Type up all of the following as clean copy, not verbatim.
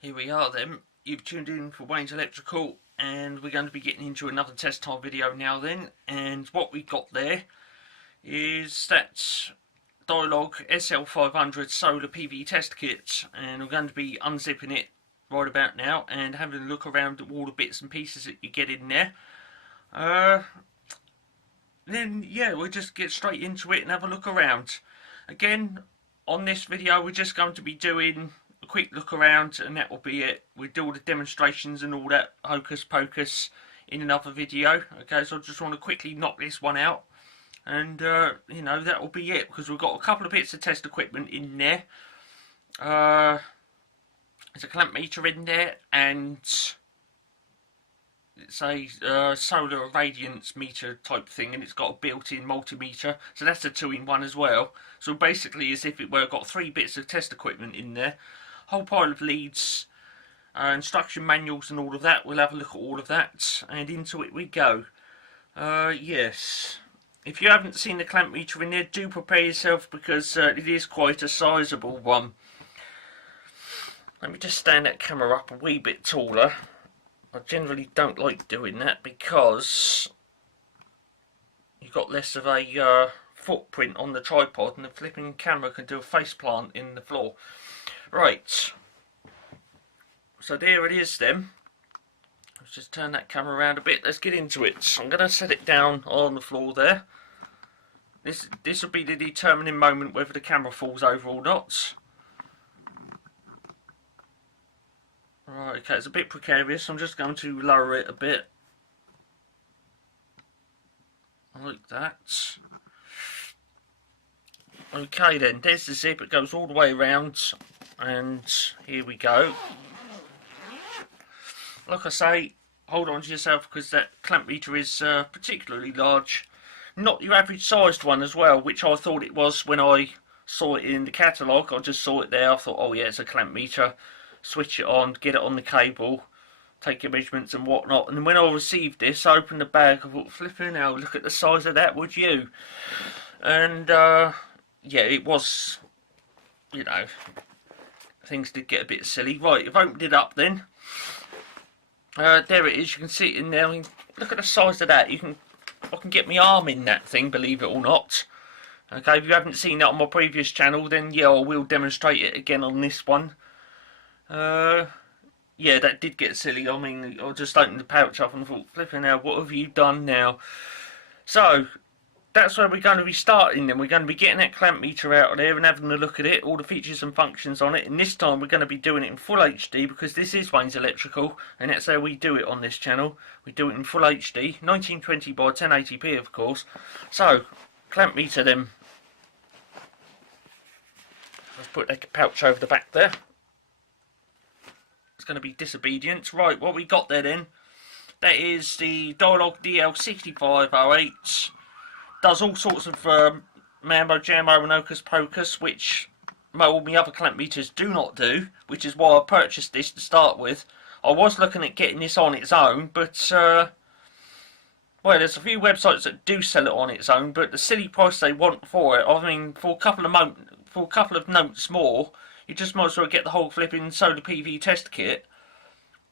Here we are then. You've tuned in for Wayne's Electrical, and we're going to be getting into another test time video now then. And what we've got there is that Dialog SL500 solar PV test kit, and we're going to be unzipping it right about now and having a look around at all the bits and pieces that you get in there. Then yeah, we'll just get straight into it and have a look around. Again, on this video we're just going to be doing a quick look around and that will be it. We'll do all the demonstrations and all that hocus pocus in another video. Okay, so I just want to quickly knock this one out, and you know, that will be it, because we've got a couple of bits of test equipment in there. There's a clamp meter in there, and it's a solar radiance meter type thing, and it's got a built-in multimeter, so that's a 2-in-1 as well. So basically, as if it were, got 3 bits of test equipment in there, whole pile of leads, instruction manuals and all of that. We'll have a look at all of that, and into it we go. Yes, if you haven't seen the clamp meter in there, do prepare yourself, because it is quite a sizable one. Let me just stand that camera up a wee bit taller. I generally don't like doing that because you've got less of a footprint on the tripod, and the flipping camera can do a face plant in the floor. Right, so there it is then. Let's just turn that camera around a bit. Let's get into it. So I'm going to set it down on the floor there. This will be the determining moment whether the camera falls over or not. Right, okay, it's a bit precarious. I'm just going to lower it a bit. Like that. Okay then, there's the zip. It goes all the way around. And here we go. Like I say, hold on to yourself, because that clamp meter is particularly large. Not your average sized one as well, which I thought it was when I saw it in the catalogue. I just saw it there. I thought, oh yeah, it's a clamp meter. Switch it on, get it on the cable, take your measurements and whatnot. And when I received this, I opened the bag. I thought, flipping hell, look at the size of that, would you? And yeah, it was, you know, things did get a bit silly. Right, I've opened it up then. There it is. You can see it in there. I mean, look at the size of that. I can get my arm in that thing, believe it or not. Okay, if you haven't seen that on my previous channel, then yeah, I will demonstrate it again on this one. Yeah, that did get silly. I mean, I just opened the pouch up and thought, flipping hell, what have you done now? So, that's where we're going to be starting then. We're going to be getting that clamp meter out of there and having a look at it, all the features and functions on it. And this time we're going to be doing it in full HD, because this is Wayne's Electrical, and that's how we do it on this channel. We do it in full HD, 1920 by 1080p of course. So, clamp meter then. Let's put that pouch over the back there. It's going to be disobedience. Right, what we got there then, that is the Dialog DL6508. Does all sorts of mambo jambo and hocus pocus, which all my other clamp meters do not do, which is why I purchased this to start with. I was looking at getting this on its own, but well, there's a few websites that do sell it on its own, but the silly price they want for it, I mean, for a couple of notes more, you just might as well get the whole flipping solar PV test kit,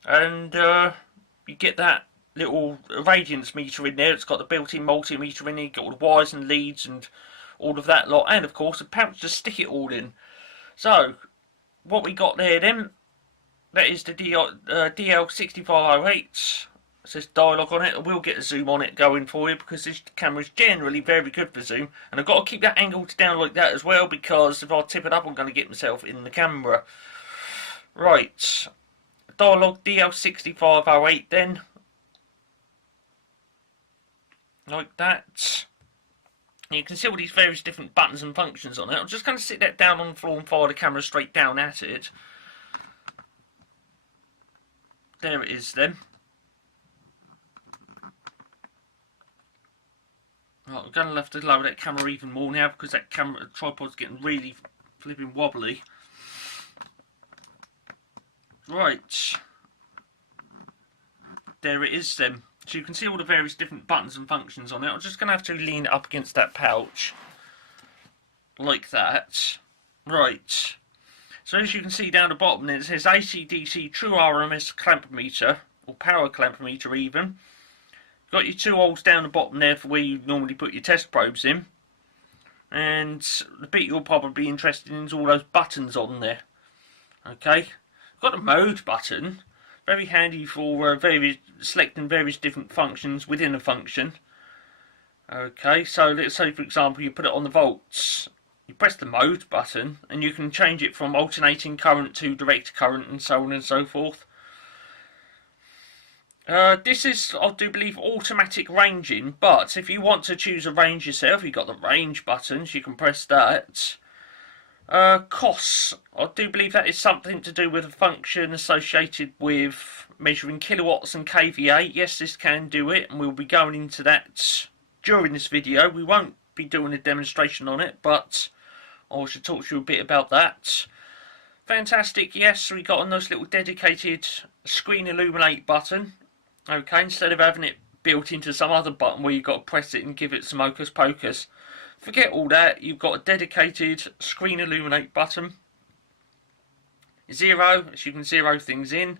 and you get that little radiance meter in there. It's got the built-in multimeter in there, you got all the wires and leads and all of that lot, and of course a pouch to stick it all in. So, what we got there then, that is the DL6508. It says Dialog on it. I will get a zoom on it going for you, because this camera is generally very good for zoom, and I've got to keep that angled down like that as well, because if I tip it up I'm going to get myself in the camera. Right, Dialog DL6508 then, like that. You can see all these various different buttons and functions on it. I'm just going to sit that down on the floor and fire the camera straight down at it. There it is then. Right, we're going to have to lower that camera even more now, because that tripod's getting really flipping wobbly. Right. There it is then. So you can see all the various different buttons and functions on it. I'm just going to have to lean it up against that pouch. Like that. Right. So as you can see down the bottom there, it says AC/DC True RMS Clamp Meter, or Power Clamp Meter even. Got your 2 holes down the bottom there for where you normally put your test probes in. And the bit you're probably interested in is all those buttons on there. Okay, got the mode button, very handy for selecting various different functions within a function. Okay, so let's say for example you put it on the volts. You press the mode button and you can change it from alternating current to direct current and so on and so forth. This is, I do believe, automatic ranging, but if you want to choose a range yourself, you've got the range buttons, you can press that. Costs, I do believe that is something to do with a function associated with measuring kilowatts and kVA. Yes, this can do it, and we'll be going into that during this video. We won't be doing a demonstration on it, but I should talk to you a bit about that. Fantastic, yes, we got a nice little dedicated screen illuminate button. Okay, instead of having it built into some other button where you've got to press it and give it some hocus pocus. Forget all that, you've got a dedicated screen illuminate button. 0, so you can zero things in.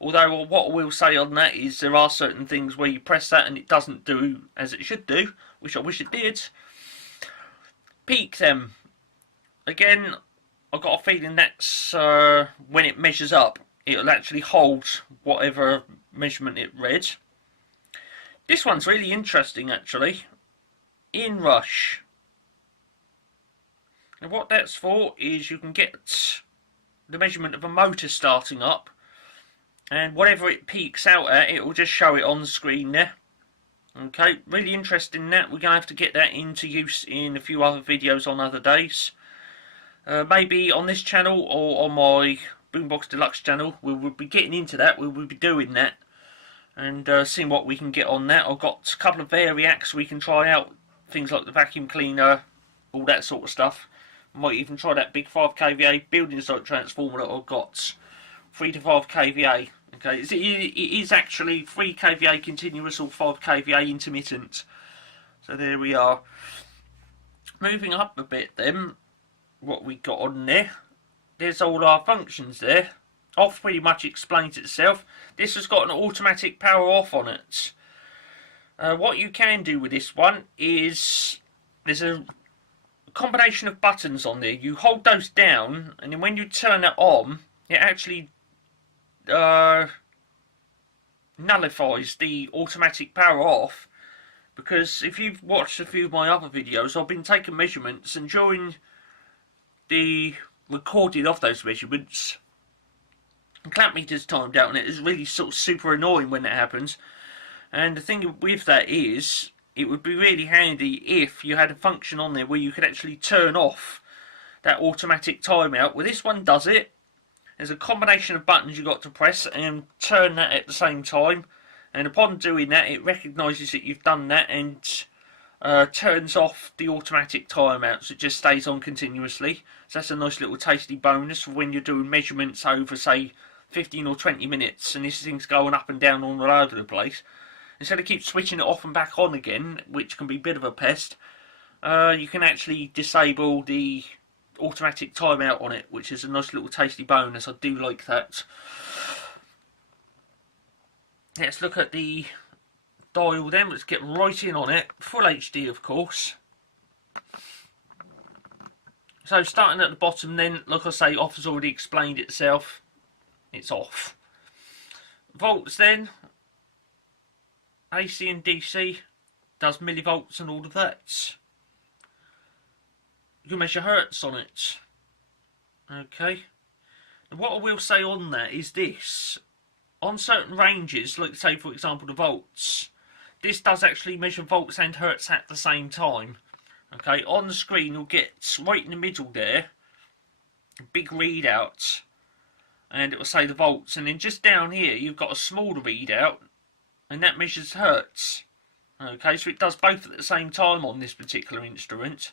Although what I will say on that is there are certain things where you press that and it doesn't do as it should do, which I wish it did. Peak them. Again, I've got a feeling that's when it measures up, it'll actually hold whatever measurement it read. This one's really interesting actually. Inrush. And what that's for is you can get the measurement of a motor starting up, and whatever it peaks out at, it will just show it on the screen there. Okay, really interesting that. We're going to have to get that into use in a few other videos on other days. Maybe on this channel or on my Boombox Deluxe channel, we'll be getting into that. We'll be doing that and seeing what we can get on that. I've got a couple of variacs we can try out, things like the vacuum cleaner, all that sort of stuff. Might even try that big 5 kVA building site transformer that I've got, 3 to 5 kVA. Okay, it is actually 3 kVA continuous or 5 kVA intermittent. So there we are. Moving up a bit then, what we got on there. There's all our functions there. Off pretty much explains itself. This has got an automatic power off on it. What you can do with this one is there's a combination of buttons on there. You hold those down and then when you turn it on, it actually nullifies the automatic power off. Because if you've watched a few of my other videos, I've been taking measurements, and during the recording of those measurements, the clamp meter's timed out, and it is really sort of super annoying when that happens. And the thing with that is, it would be really handy if you had a function on there where you could actually turn off that automatic timeout. Well, this one does it. There's a combination of buttons you've got to press and turn that at the same time. And upon doing that, it recognises that you've done that and turns off the automatic timeout, so it just stays on continuously. So that's a nice little tasty bonus for when you're doing measurements over, say, 15 or 20 minutes and this thing's going up and down all over the place. Instead of keep switching it off and back on again, which can be a bit of a pest, you can actually disable the automatic timeout on it, which is a nice little tasty bonus. I do like that. Let's look at the dial then. Let's get right in on it. Full HD, of course. So starting at the bottom then, like I say, off has already explained itself. It's off. Volts then. AC and DC. Does millivolts and all of that. You can measure hertz on it. Okay. And what I will say on that is this. On certain ranges, like say for example the volts, this does actually measure volts and hertz at the same time. Okay, on the screen you'll get right in the middle there, a big readout, and it will say the volts, and then just down here you've got a smaller readout, and that measures hertz. Okay, so it does both at the same time on this particular instrument,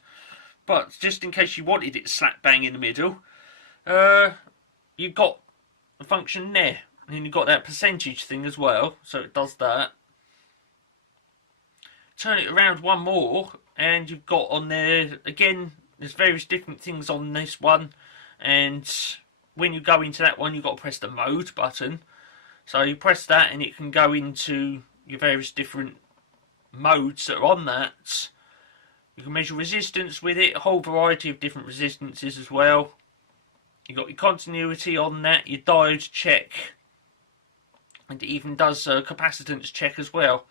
but just in case you wanted it slap bang in the middle, you've got a function there. And then you've got that percentage thing as well, so it does that. Turn it around one more, and you've got on there, again, there's various different things on this one, and when you go into that one, you've got to press the mode button. So you press that and it can go into your various different modes that are on that. You can measure resistance with it, a whole variety of different resistances as well. You've got your continuity on that, your diode check, and it even does a capacitance check as well.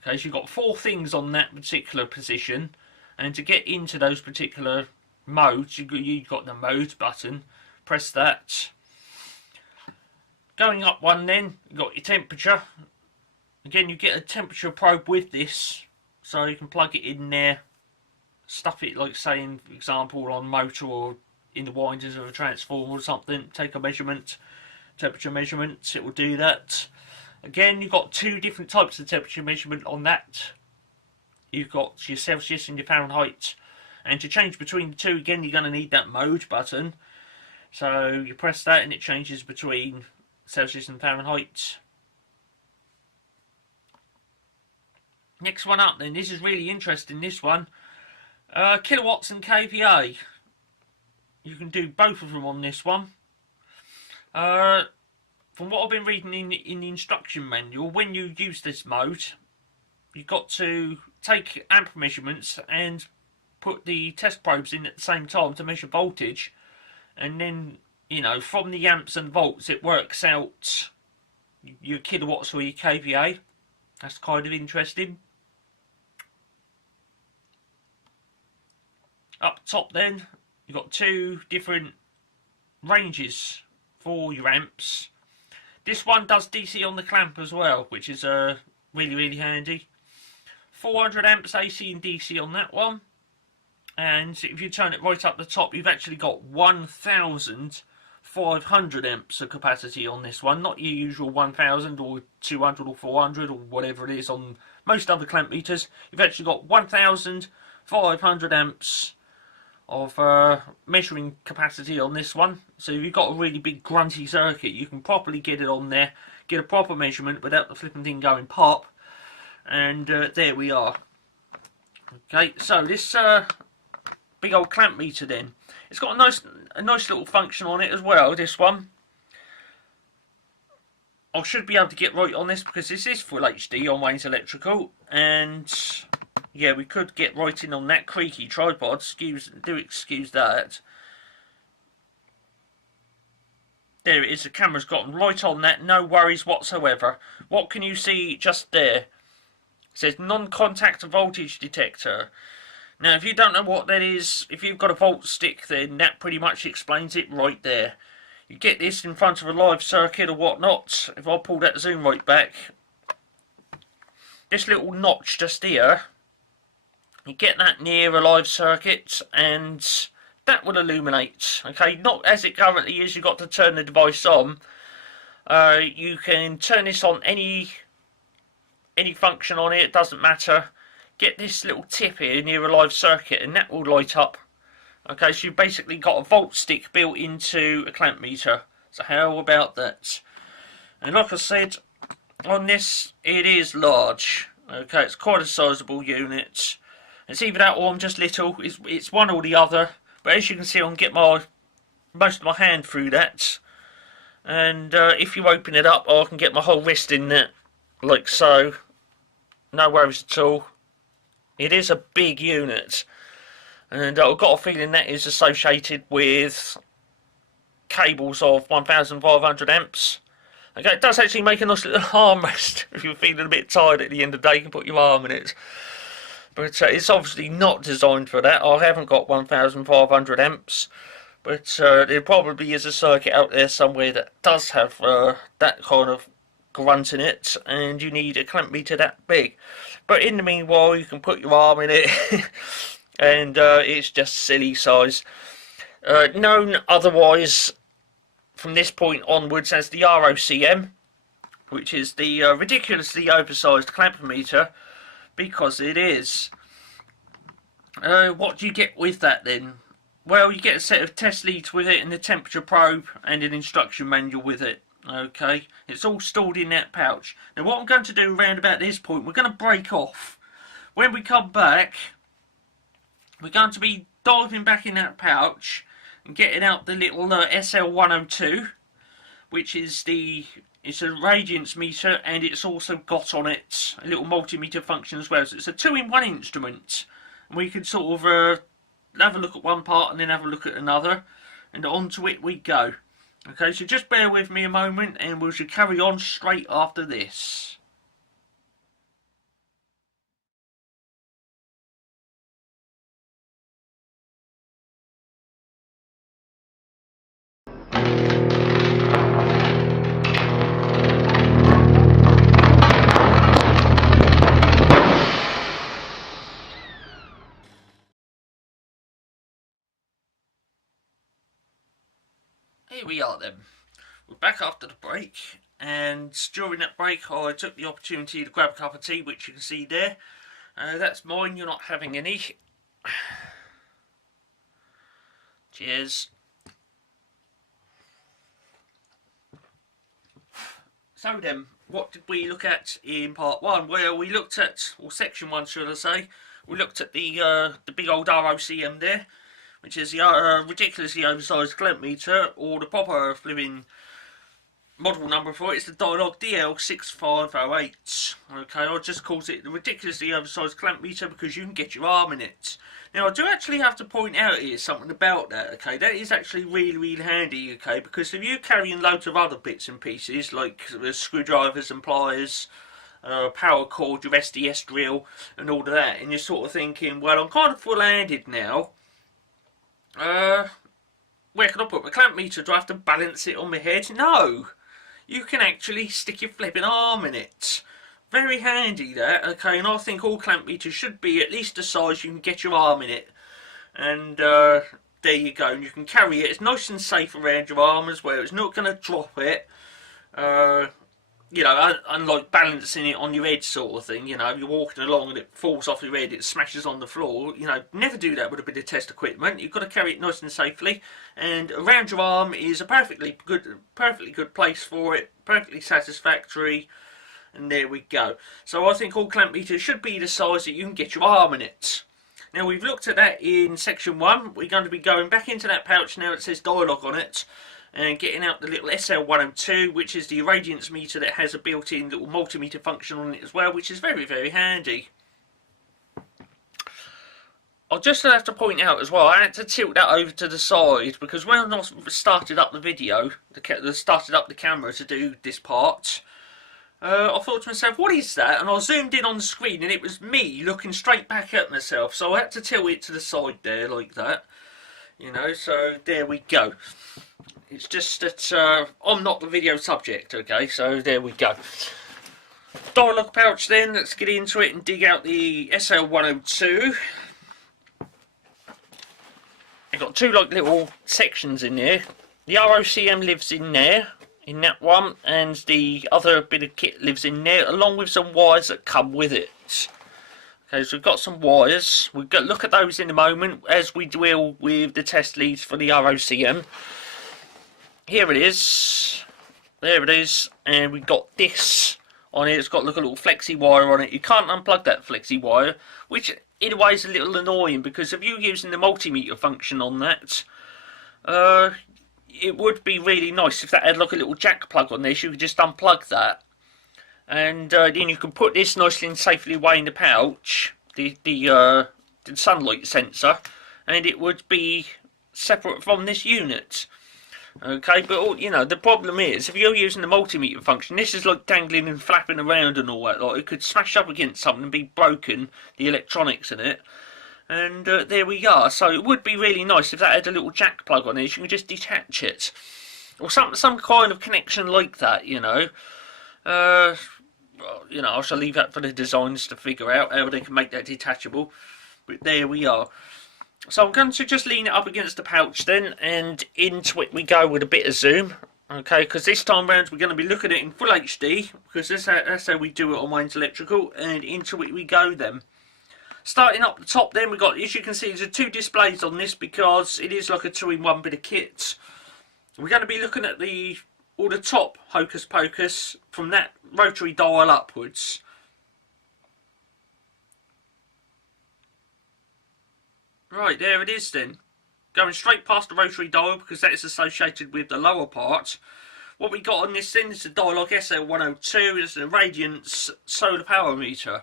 Okay, so you've got 4 things on that particular position, and to get into those particular modes, you've got the mode button. Press that. Going up one, then you've got your temperature. Again, you get a temperature probe with this, so you can plug it in there, stuff it, like say, for example, on motor or in the winders of a transformer or something. Take a measurement, temperature measurement. It will do that. Again, you've got 2 different types of temperature measurement on that. You've got your Celsius and your Fahrenheit, and to change between the 2, again, you're going to need that mode button. So you press that and it changes between Celsius and Fahrenheit. Next one up then, this is really interesting, this one. Kilowatts and kVA. You can do both of them on this one. From what I've been reading in the instruction manual, when you use this mode, you've got to take amp measurements and put the test probes in at the same time to measure voltage, and then, you know, from the amps and volts it works out your kilowatts or your kVA. That's kind of interesting. Up top then, you've got 2 different ranges for your amps. This one does DC on the clamp as well, which is really handy. 400 amps AC and DC on that one. And if you turn it right up the top, you've actually got 1,500 amps of capacity on this one. Not your usual 1,000 or 200 or 400 or whatever it is on most other clamp meters. You've actually got 1,500 amps of measuring capacity on this one. So if you've got a really big grunty circuit, you can properly get it on there, get a proper measurement without the flipping thing going pop. And there we are. Okay, so this big old clamp meter then, it's got a nice little function on it as well, this one. I should be able to get right on this because this is full HD on Wayne's Electrical, and yeah, we could get right in on that creaky tripod. Excuse that. There it is, the camera's gotten right on that, no worries whatsoever. What can you see just there? It says non-contact voltage detector. Now, if you don't know what that is, if you've got a volt stick, then that pretty much explains it right there. You get this in front of a live circuit or whatnot. If I pull that zoom right back, this little notch just here, you get that near a live circuit and that will illuminate. Okay, not as it currently is, you've got to turn the device on. You can turn this on any function on it doesn't matter. Get this little tip here near a live circuit and that will light up. Okay, so you've basically got a volt stick built into a clamp meter. So how about that? And like I said, on this, it is large. Okay, it's quite a sizable unit. It's either that or I'm just little. It's one or the other. But as you can see, I can get most of my hand through that. And if you open it up, I can get my whole wrist in there, like so. No worries at all. It is a big unit, and I've got a feeling that is associated with cables of 1,500 amps. Okay, it does actually make a nice little armrest. If you're feeling a bit tired at the end of the day, you can put your arm in it. But it's obviously not designed for that. I haven't got 1,500 amps, but there probably is a circuit out there somewhere that does have that kind of grunt in it, and you need a clamp meter that big. But in the meanwhile, you can put your arm in it, and it's just silly size. Known otherwise from this point onwards as the R.O.C.M, which is the Ridiculously Oversized Clamp Meter, because it is. What do you get with that then? Well, you get a set of test leads with it and the temperature probe and an instruction manual with it. Okay, it's all stored in that pouch. Now what I'm going to do around about this point, we're going to break off. When we come back, we're going to be diving back in that pouch and getting out the little SL102, which is it's a radiance meter, and it's also got on it a little multimeter function as well. So it's a 2-in-1 instrument, and we can sort of have a look at one part and then have a look at another, and onto it we go. Okay, so just bear with me a moment and we should carry on straight after this. Here we are then. We're back after the break, and during that break I took the opportunity to grab a cup of tea, which you can see there. That's mine, you're not having any. Cheers. So then, what did we look at in part 1? Well, we looked at, or section 1 should I say, we looked at the big old R.O.C.M there, which is the Ridiculously Oversized Clamp Meter, or the proper flipping model number for it is the Dialog DL6508. Okay, I just called it the Ridiculously Oversized Clamp Meter because you can get your arm in it. Now, I do actually have to point out here something about that, okay? That is actually really, really handy, okay? Because if you're carrying loads of other bits and pieces, like screwdrivers and pliers, power cord, your SDS drill, and all of that, and you're sort of thinking, well, I'm kind of full-handed now. Where can I put my clamp meter? Do I have to balance it on my head? No! You can actually stick your flipping arm in it. Very handy that, okay, and I think all clamp meters should be at least the size you can get your arm in it. And there you go, and you can carry it. It's nice and safe around your arm as well. It's not going to drop it. You know, unlike balancing it on your head sort of thing, you know, you're walking along and it falls off your head, it smashes on the floor, you know, never do that with a bit of test equipment. You've got to carry it nice and safely, and around your arm is a perfectly good place for it, perfectly satisfactory, and there we go. So I think all clamp meters should be the size that you can get your arm in it. Now, we've looked at that in section 1, we're going to be going back into that pouch now. It says Dialog on it, and getting out the little SL102, which is the radiance meter that has a built-in little multimeter function on it as well, which is very, very handy. I'll just have to point out as well, I had to tilt that over to the side, because when I started up the video, started up the camera to do this part, I thought to myself, what is that? And I zoomed in on the screen and it was me looking straight back at myself, so I had to tilt it to the side there like that. You know, so there we go. It's just that I'm not the video subject, okay, so there we go. Dialog pouch then, let's get into it and dig out the SL102. I've got two like little sections in there. The R.O.C.M lives in there, in that one, and the other bit of kit lives in there, along with some wires that come with it. Okay, so we've got some wires. We'll look at those in a moment as we deal with the test leads for the R.O.C.M. Here it is. There it is. And we've got this on it. It's got like a little flexi wire on it. You can't unplug that flexi wire, which in a way is a little annoying, because if you're using the multimeter function on that, it would be really nice if that had like a little jack plug on there, so you could just unplug that. And then you can put this nicely and safely away in the pouch, the sunlight sensor, and it would be separate from this unit. Okay, but you know, the problem is, if you're using the multimeter function, this is like dangling and flapping around and all that. Like, it could smash up against something and be broken, the electronics in it. And there we are. So it would be really nice if that had a little jack plug on it, so you can just detach it. Or some kind of connection like that, you know. Well, you know, I shall leave that for the designers to figure out how they can make that detachable. But there we are. So I'm going to just lean it up against the pouch then, and into it we go with a bit of zoom. Okay, because this time round we're going to be looking at it in full HD, because that's how we do it on Wayne's Electrical, and into it we go then. Starting up the top then, we've got, as you can see, there's two displays on this, because it is like a 2-in-1 bit of kit. We're going to be looking at all the top hocus pocus from that rotary dial upwards. Right, there it is then. going straight past the rotary dial because that is associated with the lower part. What we got on this thing is the Dialog SL102. It's a Radiance solar power meter.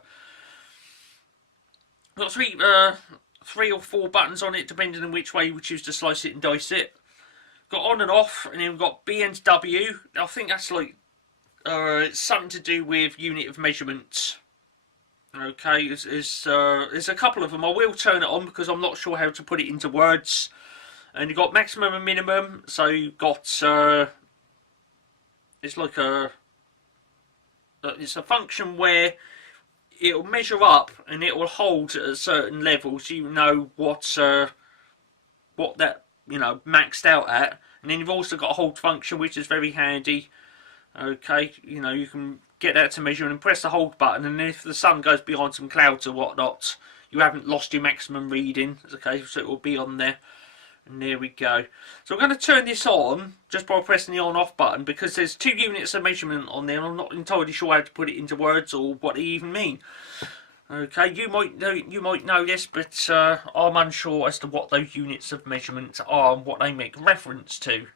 Got three or four buttons on it depending on which way you choose to slice it and dice it. Got on and off, and then we've got B and W. I think that's like it's something to do with unit of measurement. Okay, there's a couple of them. I will turn it on because I'm not sure how to put it into words. And you've got maximum and minimum. So you've got it's like it's a function where it'll measure up and it will hold at a certain level, so you know what that maxed out at. And then you've also got a hold function, which is very handy. Okay, you can get that to measure and press the hold button, and if the sun goes behind some clouds or whatnot, you haven't lost your maximum reading. Okay, so it will be on there. And there we go. So I'm going to turn this on just by pressing the on off button because there's 2 units of measurement on there and I'm not entirely sure how to put it into words or what they even mean. Okay, you might know this, but I'm unsure as to what those units of measurement are and what they make reference to.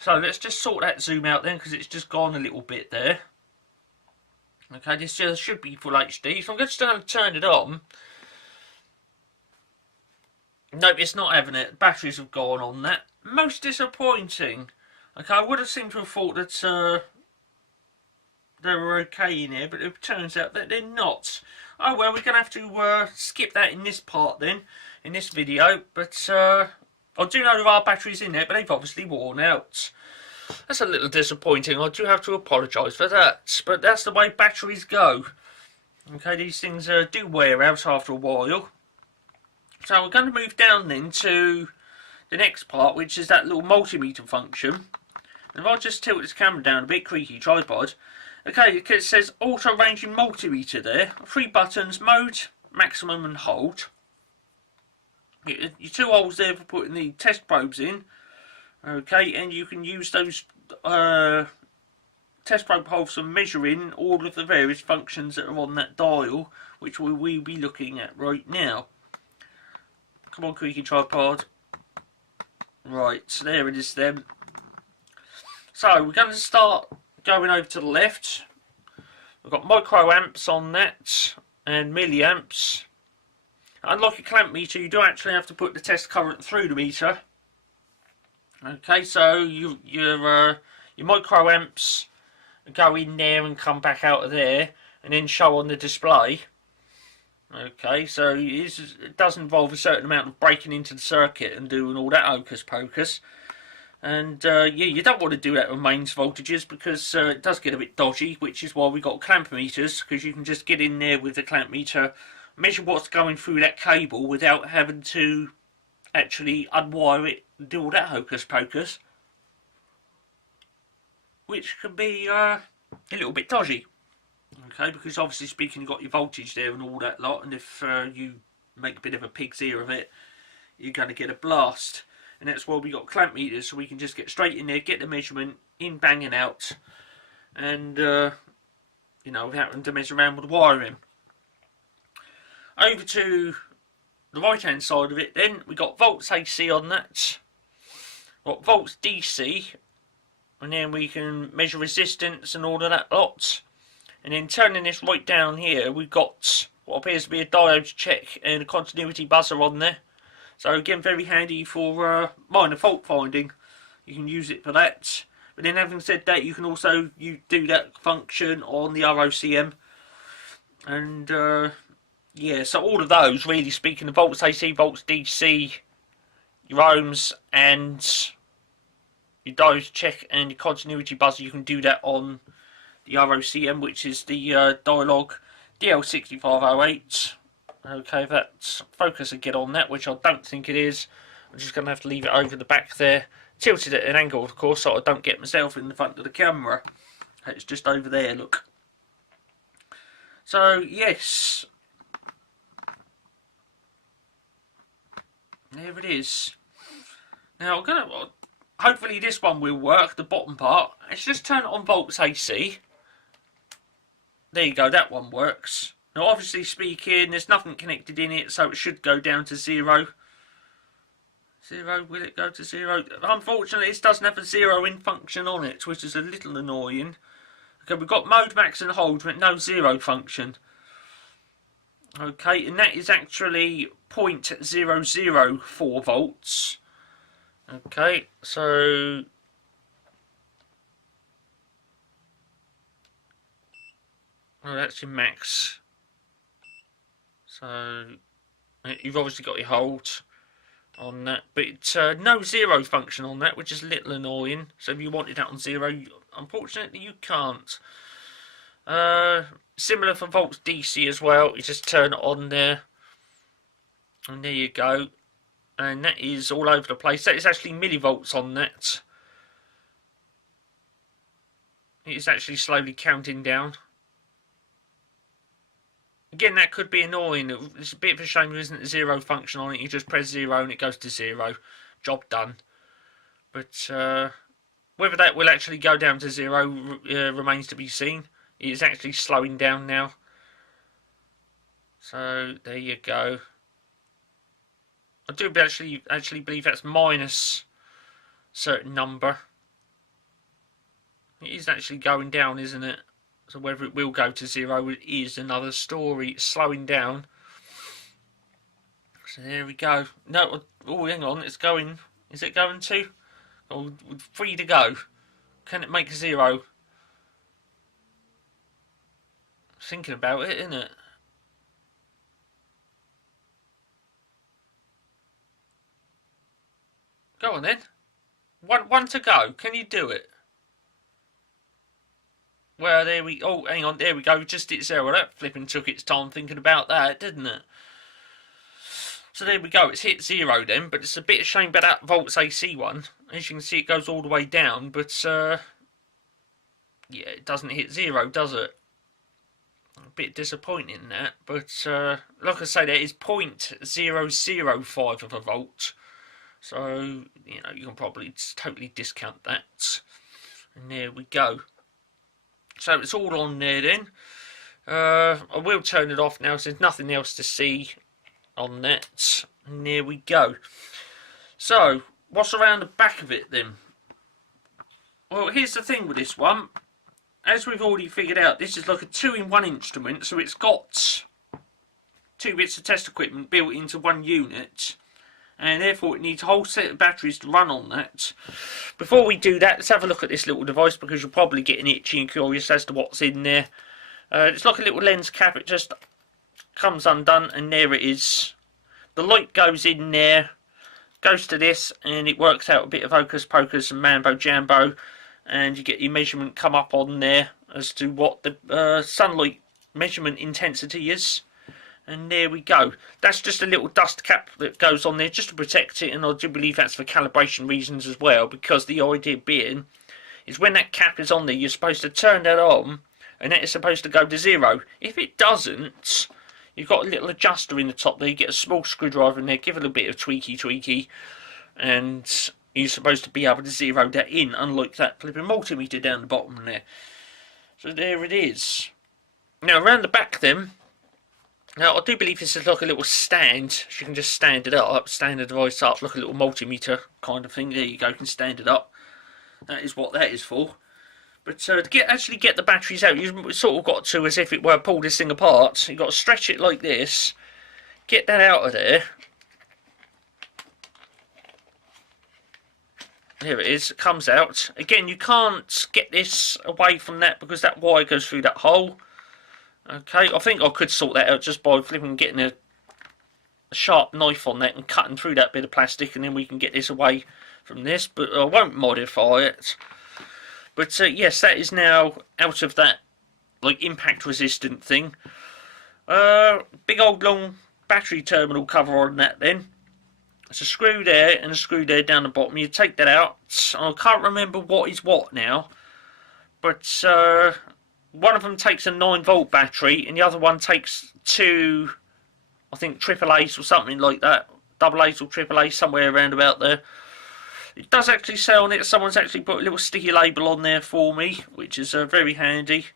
So let's just sort that zoom out then because it's just gone a little bit there. Okay, this should be full HD, so I'm just going to turn it on. Nope, it's not having it. Batteries have gone on that. Most disappointing. Okay, I would have seemed to have thought that they were okay in here, but it turns out that they're not. Oh well, we're going to have to skip that in this part then, in this video. But I do know there are batteries in there, but they've obviously worn out. That's a little disappointing. I do have to apologise for that. But that's the way batteries go. Okay, these things do wear out after a while. So we're going to move down then to the next part, which is that little multimeter function. And if I just tilt this camera down a bit, creaky tripod. Okay, it says auto ranging multimeter there. 3 buttons, mode, maximum and hold. Your 2 holes there for putting the test probes in. Okay, and you can use those test probe holes for measuring all of the various functions that are on that dial, which we will be looking at right now. Come on, creaky tripod. Right, so there it is then. So we're going to start going over to the left. We've got microamps on that and milliamps. Unlike a clamp meter, you do actually have to put the test current through the meter. Okay, so your microamps go in there and come back out of there and then show on the display. Okay, so it does involve a certain amount of breaking into the circuit and doing all that hocus pocus. And yeah, you don't want to do that with mains voltages because it does get a bit dodgy, which is why we got clamp meters, because you can just get in there with the clamp meter, measure what's going through that cable without having to actually unwire it and do all that hocus pocus, which can be a little bit dodgy. Okay, because obviously speaking, you've got your voltage there and all that lot, and if you make a bit of a pig's ear of it, you're going to get a blast. And that's why we got clamp meters, so we can just get straight in there, get the measurement in, bang and out, and without having to mess around with the wiring. Over to the right hand side of it then, we got volts AC on that, got volts DC, and then we can measure resistance and all of that lot. And then turning this right down here, we've got what appears to be a diodes check and a continuity buzzer on there. So again, very handy for minor fault finding. You can use it for that. But then having said that, you can also do that function on the R.O.C.M. And yeah, so all of those, really speaking, the volts AC, volts DC, your ohms and your diodes check and your continuity buzzer, you can do that on the R.O.C.M, which is the Dialog DL6508. Okay, that's focus again on that, which I don't think it is. I'm just going to have to leave it over the back there, tilted at an angle, of course, so I don't get myself in the front of the camera. It's just over there, look. So yes, there it is. Now I'm gonna. Hopefully this one will work. The bottom part. Let's just turn it on volts AC. There you go, that one works. Now obviously speaking, there's nothing connected in it, so it should go down to 0. 0, will it go to 0? Unfortunately, this doesn't have a zeroing function on it, which is a little annoying. Okay, we've got mode, max and hold, but no zero function. Okay, and that is actually 0.004 volts. Okay, so... oh, that's your max. So, you've obviously got your hold on that, but no zero function on that, which is a little annoying. So if you wanted that on 0, unfortunately you can't. Similar for volts DC as well, you just turn it on there, and there you go. And that is all over the place. That is actually millivolts on that. It is actually slowly counting down. Again, that could be annoying. It's a bit of a shame there isn't a zero function on it. You just press 0 and it goes to 0. Job done. But whether that will actually go down to 0 remains to be seen. It is actually slowing down now. So there you go. I do actually believe that's minus a certain number. It is actually going down, isn't it? So whether it will go to 0 is another story. It's slowing down. So there we go. No, oh, hang on. It's going. Is it going to? Oh, 3 to go. Can it make 0? Thinking about it, isn't it? Go on then. One to go. Can you do it? Well, there we... oh, hang on. There we go. Just hit 0. That flipping took its time thinking about that, didn't it? So there we go. It's hit 0 then, but it's a bit of a shame about that volts AC one. As you can see, it goes all the way down, but yeah, it doesn't hit 0, does it? A bit disappointing that, but like I say, there is 0.005 of a volt. So, you know, you can probably totally discount that. And there we go. So it's all on there then. I will turn it off now, so there's nothing else to see on that. And there we go. So, what's around the back of it then? Well, here's the thing with this one. As we've already figured out, this is like a 2-in-1 instrument, so it's got 2 bits of test equipment built into one unit, and therefore it needs a whole set of batteries to run on that. Before we do that, let's have a look at this little device, because you're probably getting itchy and curious as to what's in there. It's like a little lens cap. It just comes undone, and there it is. The light goes in there, goes to this, and it works out a bit of hocus pocus and mambo jambo, and you get your measurement come up on there as to what the sunlight measurement intensity is. And there we go. That's just a little dust cap that goes on there just to protect it, and I do believe that's for calibration reasons as well, because the idea being is when that cap is on there, you're supposed to turn that on, and that is supposed to go to 0. If it doesn't, you've got a little adjuster in the top there. You get a small screwdriver in there, give it a bit of tweaky, and you're supposed to be able to zero that in, unlike that flipping multimeter down the bottom there. So there it is. Now around the back then, now I do believe this is like a little stand. So you can just stand it up, stand the device up, like a little multimeter kind of thing. There you go, you can stand it up. That is what that is for. But to actually get the batteries out, you've sort of got to, as if it were, pull this thing apart. You've got to stretch it like this, get that out of there. Here it is, it comes out. Again, you can't get this away from that because that wire goes through that hole. Okay, I think I could sort that out just by flipping, getting a sharp knife on that and cutting through that bit of plastic, and then we can get this away from this, but I won't modify it. But yes, that is now out of that like impact resistant thing. Big old long battery terminal cover on that then. It's a screw there and a screw there down the bottom. You take that out. I can't remember what is what now, but one of them takes a 9-volt battery and the other one takes 2, I think, AAA's or something like that. AA's or AAA, somewhere around about there. It does actually say on it, someone's actually put a little sticky label on there for me, which is very handy.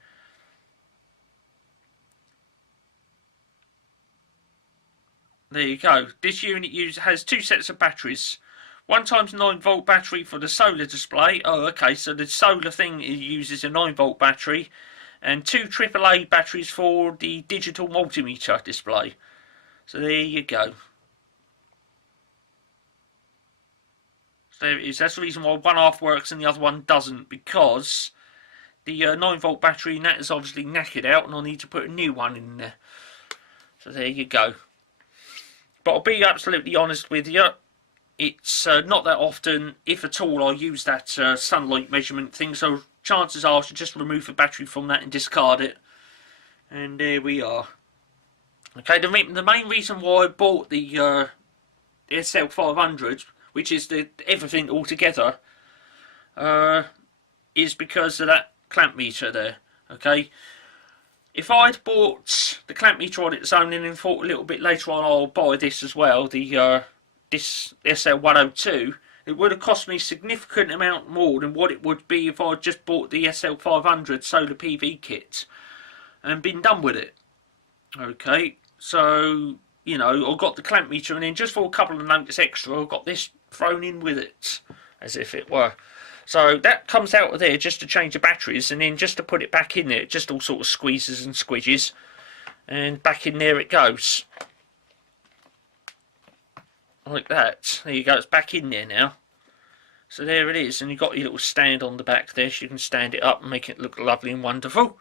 There you go. This unit has 2 sets of batteries. 1 times 9-volt battery for the solar display. Oh, okay, so the solar thing uses a 9-volt battery. And 2 AAA batteries for the digital multimeter display. So there you go. So there it is. That's the reason why one half works and the other one doesn't, because the 9-volt battery in that is obviously knackered out and I need to put a new one in there. So there you go. But I'll be absolutely honest with you, it's not that often, if at all, I use that sunlight measurement thing, so chances are I should just remove the battery from that and discard it. And there we are. Okay, the main reason why I bought the SL500, which is the everything altogether, is because of that clamp meter there. Okay, if I'd bought the clamp meter on its own and then thought a little bit later on I'll buy this as well, the this SL102, it would have cost me a significant amount more than what it would be if I just bought the SL500 solar PV kit and been done with it. Okay, so, you know, I got the clamp meter and then just for a couple of notes extra I got this thrown in with it, as if it were. So that comes out of there just to change the batteries, and then just to put it back in there, it just all sort of squeezes and squidges, and back in there it goes. Like that. There you go, it's back in there now. So there it is, and you've got your little stand on the back there, so you can stand it up and make it look lovely and wonderful.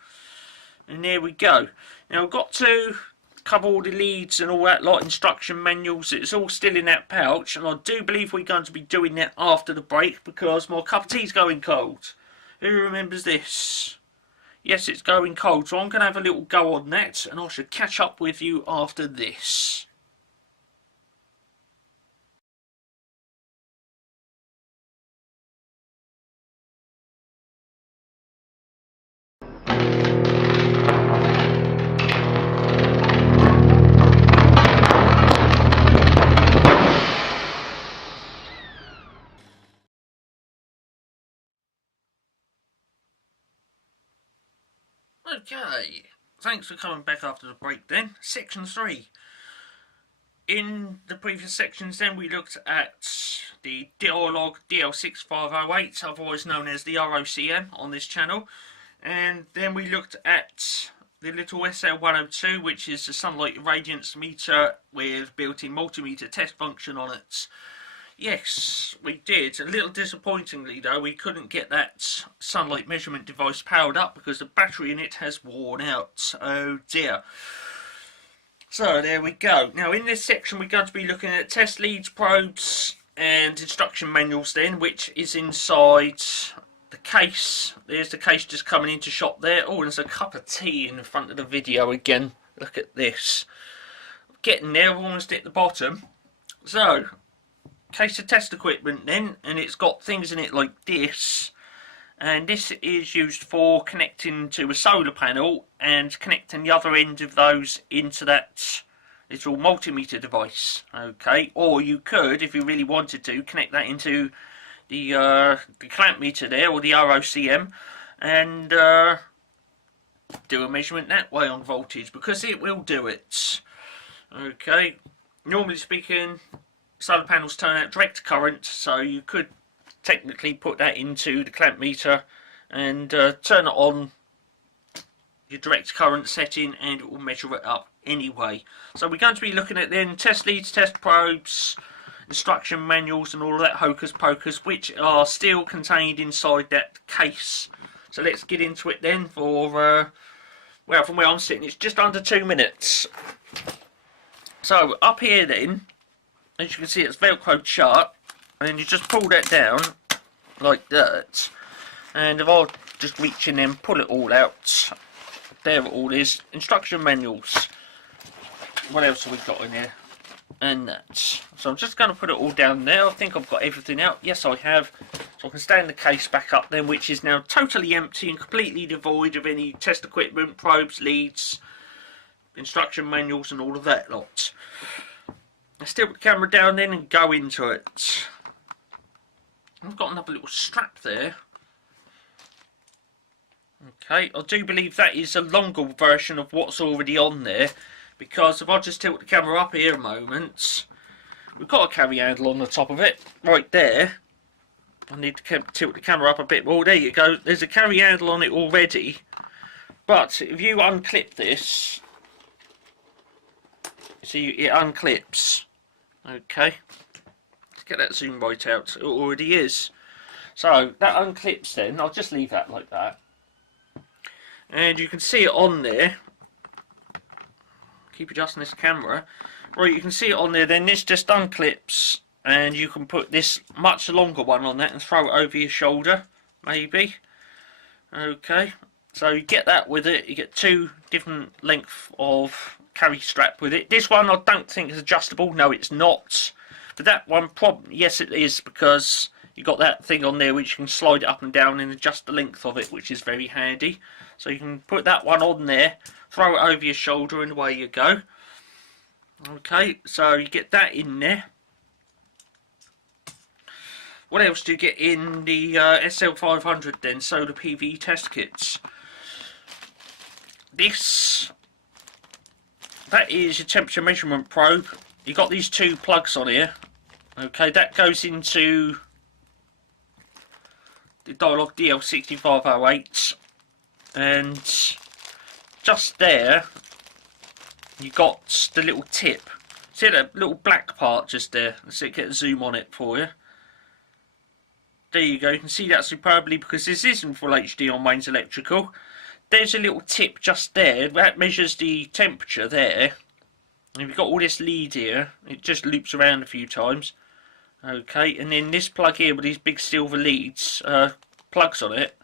And there we go. Now I've got to cover all the leads and all that lot, instruction manuals, it's all still in that pouch, and I do believe we're going to be doing that after the break because my cup of tea's going cold. Who remembers this? Yes, it's going cold, so I'm going to have a little go on that, and I should catch up with you after this. Okay, thanks for coming back after the break then. Section 3. In the previous sections then we looked at the Dialog DL6508, otherwise known as the R.O.C.M. on this channel. And then we looked at the little SL102, which is the sunlight irradiance meter with built-in multimeter test function on it. Yes, we did. A little disappointingly though, we couldn't get that sunlight measurement device powered up because the battery in it has worn out. Oh dear. So there we go. Now in this section we're going to be looking at test leads, probes and instruction manuals then, which is inside the case. There's the case just coming into shot there. Oh, there's a cup of tea in the front of the video again. Look at this. Getting there, almost at the bottom. So, case of test equipment then, and it's got things in it like this, and this is used for connecting to a solar panel and connecting the other end of those into that little multimeter device. Okay, or you could, if you really wanted to, connect that into the clamp meter there, or the R.O.C.M, and do a measurement that way on voltage, because it will do it. Okay, normally speaking, solar panels turn out direct current, so you could technically put that into the clamp meter and turn it on your direct current setting and it will measure it up anyway. So we're going to be looking at then test leads, test probes, instruction manuals and all of that hocus pocus, which are still contained inside that case. So let's get into it then for, well, from where I'm sitting it's just under 2 minutes. So up here then, as you can see it's velcroed shut, and you just pull that down like that, and if I just reach in and pull it all out, there it all is. Instruction manuals. What else have we got in here? And that. So I'm just going to put it all down there. I think I've got everything out. Yes, I have. So I can stand the case back up then, which is now totally empty and completely devoid of any test equipment, probes, leads, instruction manuals and all of that lot. Let's still put the camera down then and go into it. I've got another little strap there. Okay, I do believe that is a longer version of what's already on there, because if I just tilt the camera up here a moment, we've got a carry handle on the top of it, right there. I need to tilt the camera up a bit more. There you go. There's a carry handle on it already. But if you unclip this, see it unclips. Okay. Let's get that zoom right out. It already is. So that unclips then. I'll just leave that like that. And you can see it on there. Keep adjusting this camera. Right, you can see it on there. Then this just unclips. And you can put this much longer one on that and throw it over your shoulder, maybe. Okay, so you get that with it. You get two different lengths of carry strap with it. This one I don't think is adjustable. No, it's not. But that one, yes, it is, because you got that thing on there which you can slide it up and down and adjust the length of it, which is very handy. So you can put that one on there, throw it over your shoulder, and away you go. Okay, so you get that in there. What else do you get in the SL500 then? Solar PV test kits. That is your temperature measurement probe. You got these two plugs on here. Okay, that goes into the Dialog DL6508, and just there you got the little tip. See that little black part just there? Let's see, get a zoom on it for you. There you go, you can see that superbly because this isn't full HD on mains electrical. There's a little tip just there, that measures the temperature there. And you've got all this lead here, it just loops around a few times. Okay, and then this plug here with these big silver leads, plugs on it,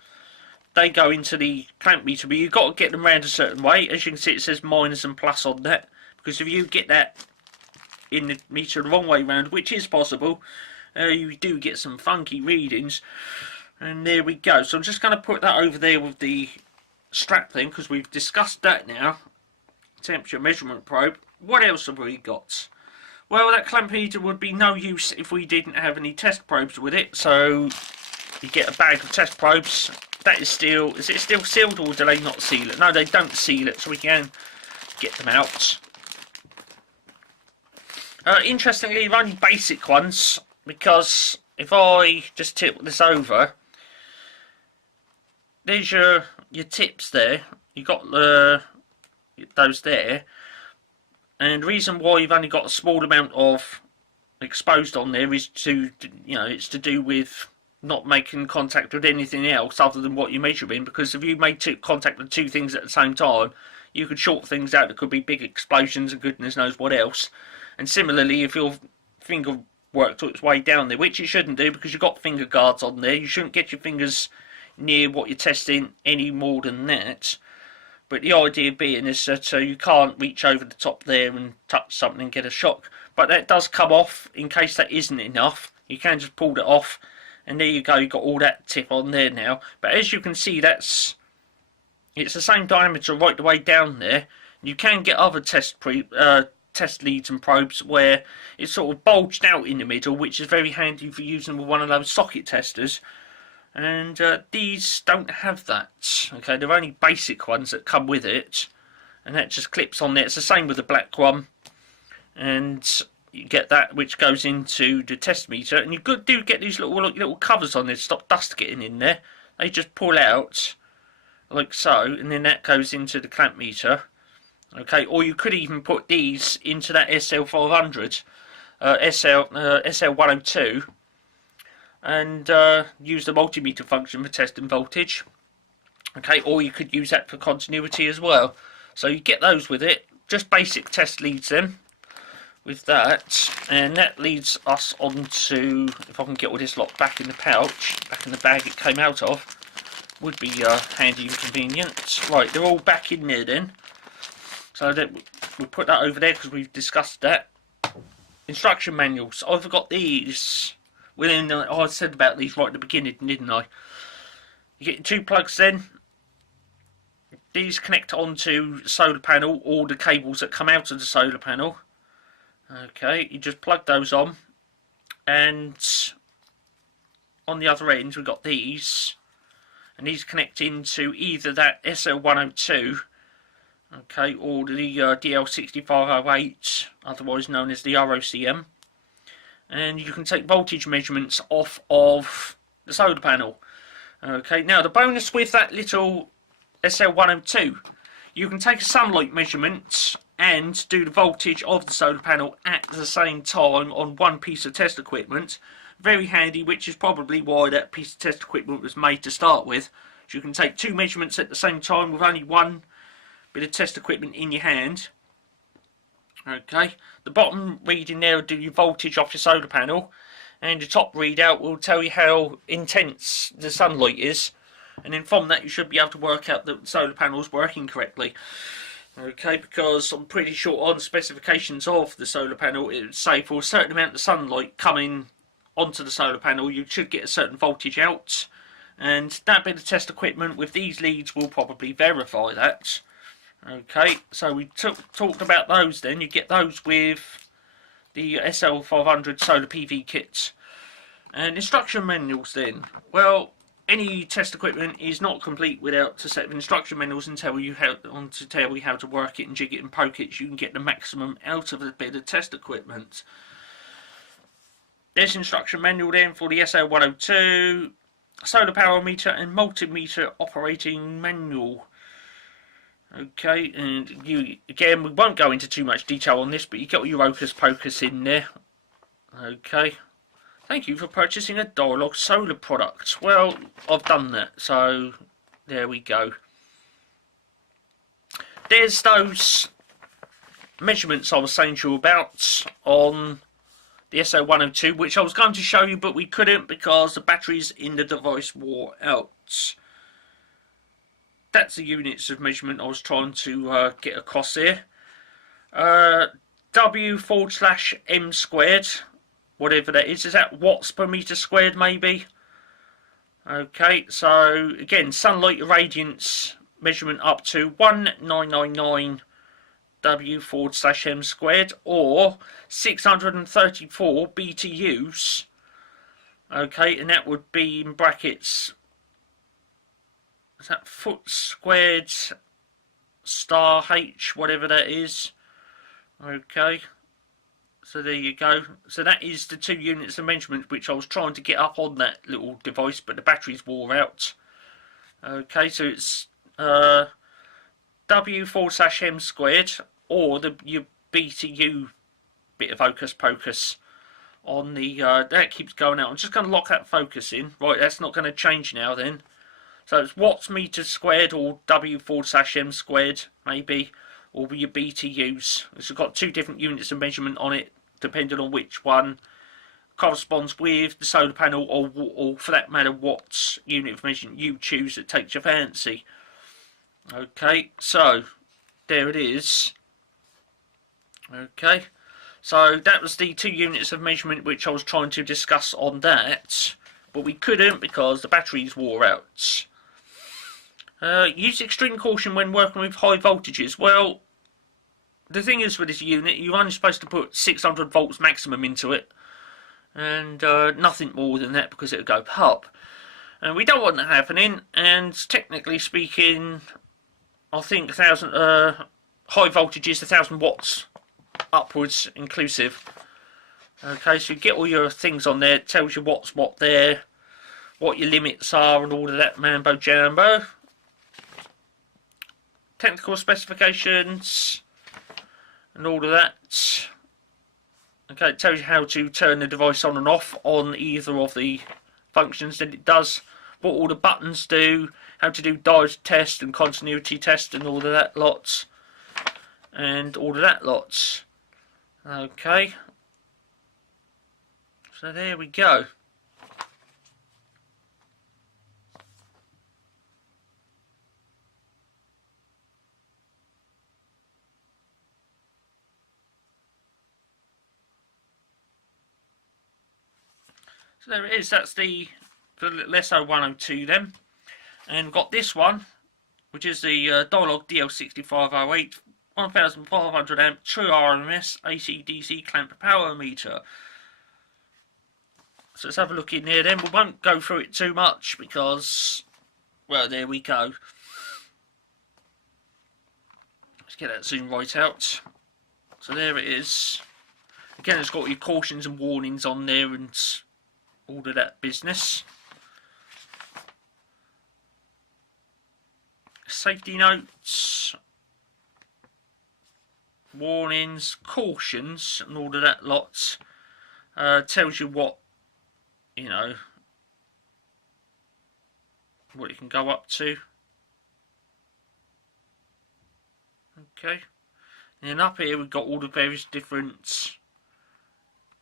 they go into the clamp meter, but you've got to get them round a certain way. As you can see, it says minus and plus on that, because if you get that in the meter the wrong way round, which is possible, you do get some funky readings. And there we go. So I'm just going to put that over there with the strap thing, because we've discussed that now. Temperature measurement probe. What else have we got? Well, that clamp meter would be no use if we didn't have any test probes with it. So you get a bag of test probes. That is still, is it still sealed, or do they not seal it? No, they don't seal it, so we can get them out. Interestingly, they're only basic ones, because if I just tip this over, there's your tips there. You got those there, and the reason why you've only got a small amount of exposed on there is to, you know, it's to do with not making contact with anything else other than what you're measuring. Because if you make contact with two things at the same time, you could short things out. There could be big explosions and goodness knows what else. And similarly, if your finger worked its way down there, which it shouldn't do because you've got finger guards on there, you shouldn't get your fingers near what you're testing any more than that. But the idea being is that you can't reach over the top there and touch something and get a shock. But that does come off. In case that isn't enough, you can just pull it off, and there you go, you've got all that tip on there now. But as you can see, it's the same diameter right the way down there. You can get other test leads and probes where it's sort of bulged out in the middle, which is very handy for using with one of those socket testers. And these don't have that. Okay, they're only basic ones that come with it, and that just clips on there. It's the same with the black one, and you get that which goes into the test meter. And you do get these little covers on there to stop dust getting in there. They just pull out like so, and then that goes into the clamp meter. Okay, or you could even put these into that SL500, SL102. And use the multimeter function for testing voltage. Okay, or you could use that for continuity as well. So you get those with it. Just basic test leads then with that, and that leads us on to, if I can get all this lot back in the pouch, back in the bag it came out of, would be handy and convenient. Right, they're all back in there then. So that we'll put that over there because we've discussed that. Instruction manuals. I've got these. I said about these right at the beginning, didn't I? You get two plugs then. These connect onto the solar panel, or the cables that come out of the solar panel. Okay, you just plug those on. And on the other end, we've got these. And these connect into either that SL102, okay, or the DL6508, otherwise known as the R.O.C.M. and you can take voltage measurements off of the solar panel. Okay, now the bonus with that little SL102, you can take a sunlight measurement and do the voltage of the solar panel at the same time on one piece of test equipment. Very handy, which is probably why that piece of test equipment was made to start with. So you can take two measurements at the same time with only one bit of test equipment in your hand. Okay, the bottom reading there will do your voltage off your solar panel, and the top readout will tell you how intense the sunlight is, and then from that you should be able to work out that the solar panel is working correctly. Okay, because I'm pretty sure on specifications of the solar panel it would say for a certain amount of sunlight coming onto the solar panel you should get a certain voltage out, and that bit of test equipment with these leads will probably verify that. Okay, so we talked about those then. You get those with the SL500 solar PV kits. And instruction manuals then. Well, any test equipment is not complete without a set of instruction manuals and tell you how to work it and jig it and poke it so you can get the maximum out of a bit of test equipment. There's instruction manual then for the SL102, solar power meter and multimeter operating manual. Okay, and again, we won't go into too much detail on this, but you got your hocus pocus in there. Okay, thank you for purchasing a Dialog solar product. Well, I've done that, so there we go. There's those measurements I was saying to you about on the SL102, which I was going to show you, but we couldn't because the batteries in the device wore out. That's the units of measurement I was trying to get across here. W/M squared, whatever that is that watts per meter squared maybe? Okay, so again, sunlight irradiance measurement up to 1999 W/M squared, or 634 BTUs. Okay, and that would be in brackets, is that foot squared star H, whatever that is. Okay, so there you go. So that is the two units of measurement which I was trying to get up on that little device, but the batteries wore out. Okay, so it's W/M squared, or your BTU bit of hocus pocus on the that keeps going out. I'm just going to lock that focus in. Right, that's not going to change now then. So it's watts meters squared, or W/M squared maybe, or your BTUs. It's got two different units of measurement on it, depending on which one corresponds with the solar panel, or for that matter, what unit of measurement you choose that takes your fancy. Okay, so there it is. Okay, so that was the two units of measurement which I was trying to discuss on that, but we couldn't because the batteries wore out. Use extreme caution when working with high voltages. Well, the thing is with this unit, you're only supposed to put 600 volts maximum into it, and nothing more than that because it'll go pop. And we don't want that happening, and technically speaking, I think 1,000 high voltage is 1,000 watts upwards inclusive. Okay, so you get all your things on there, it tells you what's what there, what your limits are and all of that mambo jambo. Technical specifications and all of that. Okay, it tells you how to turn the device on and off on either of the functions that it does, what all the buttons do, how to do diode test and continuity test and all of that lots. Okay, so there we go. So there it is, that's the little SO102 then. And we've got this one, which is the Dialog DL6508 1500 amp true RMS AC/DC clamp power meter. So let's have a look in here then. We won't go through it too much because, well, there we go. Let's get that zoom right out. So there it is. Again, it's got your cautions and warnings on there and all of that business. Safety notes, warnings, cautions, and all of that lot. Tells you what, you know, what it can go up to. Okay, and then up here we've got all the various different,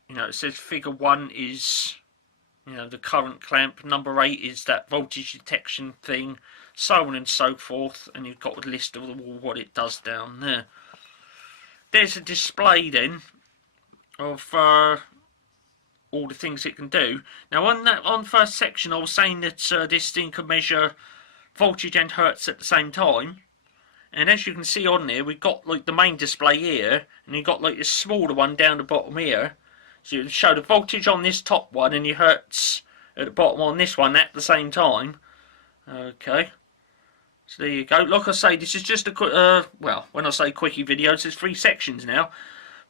you know, it says figure 1 is, you know, the current clamp, number 8 is that voltage detection thing, so on and so forth, and you've got a list of what it does down there. There's a display then of all the things it can do. Now on the first section I was saying that this thing can measure voltage and hertz at the same time, and as you can see on there we've got like the main display here, and you've got like this smaller one down the bottom here, so you show the voltage on this top one and your hertz at the bottom on this one at the same time. Okay, so there you go. Like I say, this is just a quick, well, when I say quickie video, there's 3 sections now.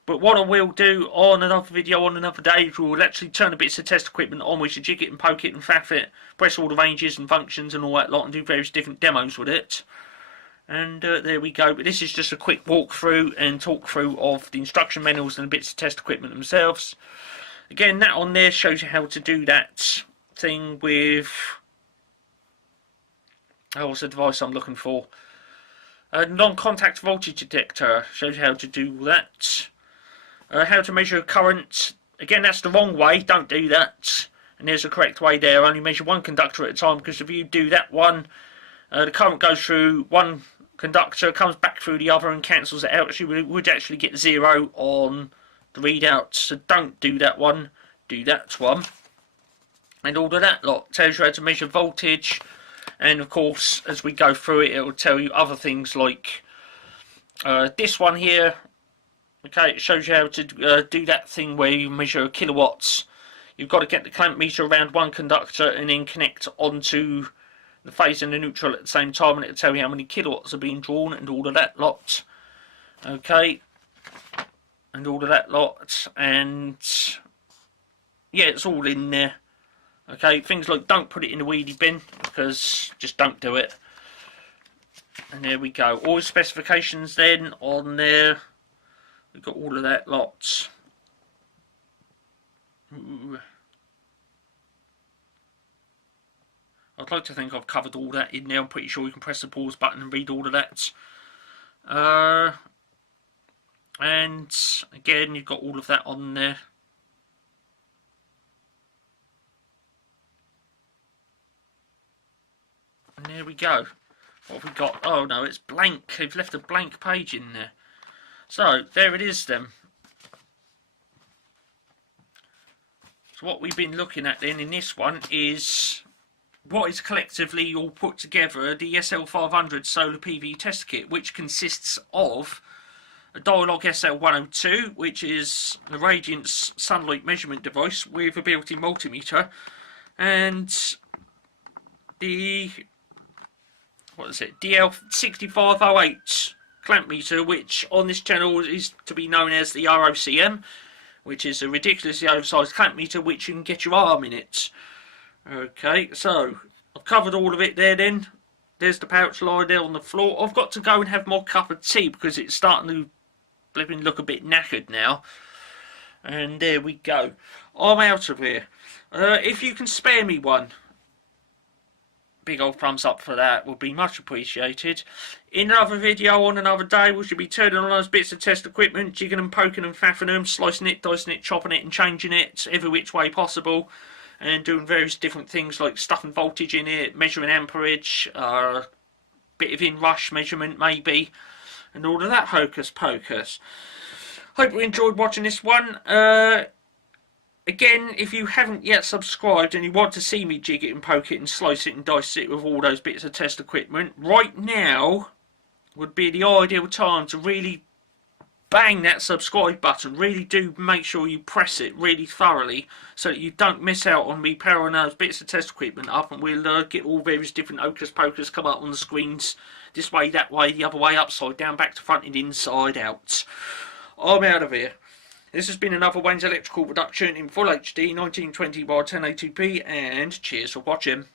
But what I will do on another video on another day is we'll actually turn the bits of test equipment on, we should jig it and poke it and faff it, press all the ranges and functions and all that lot, and do various different demos with it. And there we go. But this is just a quick walkthrough and talk through of the instruction manuals and the bits of test equipment themselves. Again, that on there shows you how to do that thing with, oh, what's the device I'm looking for? A non-contact voltage detector shows you how to do that. How to measure current. Again, that's the wrong way, don't do that. And there's a correct way there, only measure one conductor at a time, because if you do that one, the current goes through one conductor, comes back through the other and cancels it out. So you would actually get 0 on the readout, so don't do that one, do that one. And all of that lot tells you how to measure voltage, and of course as we go through it, it will tell you other things like this one here. Okay, it shows you how to do that thing where you measure kilowatts. You've got to get the clamp meter around one conductor and then connect onto the phase and the neutral at the same time, and it'll tell you how many kilowatts are being drawn and all of that lot. Okay, and all of that lot, and yeah, it's all in there. Okay, things like don't put it in the wheelie bin, because just don't do it. And there we go. All the specifications then on there. We've got all of that lot. Ooh. I'd like to think I've covered all that in there. I'm pretty sure you can press the pause button and read all of that. And again, you've got all of that on there. And there we go. What have we got? Oh no, it's blank. They've left a blank page in there. So, there it is then. So what we've been looking at then in this one is what is collectively all put together the SL500 solar PV test kit, which consists of a Dialog SL102, which is the Radiance sunlight measurement device with a built-in multimeter, and the, what is it, DL6508 clamp meter, which on this channel is to be known as the R.O.C.M, which is a ridiculously oversized clamp meter which you can get your arm in it. Okay, so I've covered all of it there then. There's the pouch lying there on the floor. I've got to go and have more cup of tea because it's starting to flipping look a bit knackered now. And there we go. I'm out of here. If you can spare me one, big old thumbs up for that would be much appreciated. In another video on another day, we should be turning on those bits of test equipment, jigging and poking and faffing them, slicing it, dicing it, chopping it and changing it every which way possible, and doing various different things like stuffing voltage in it, measuring amperage, bit of Inrush measurement maybe, and all of that hocus pocus. Hope you enjoyed watching this one. Again, if you haven't yet subscribed and you want to see me jig it and poke it and slice it and dice it with all those bits of test equipment, right now would be the ideal time to really bang that subscribe button. Really do make sure you press it really thoroughly so that you don't miss out on me powering those bits of test equipment up, and we'll get all various different hocus pocus come up on the screens, this way, that way, the other way, upside down, back to front and inside out. I'm out of here. This has been another Wayne's Electrical production in full HD 1920 by 1080p, and cheers for watching.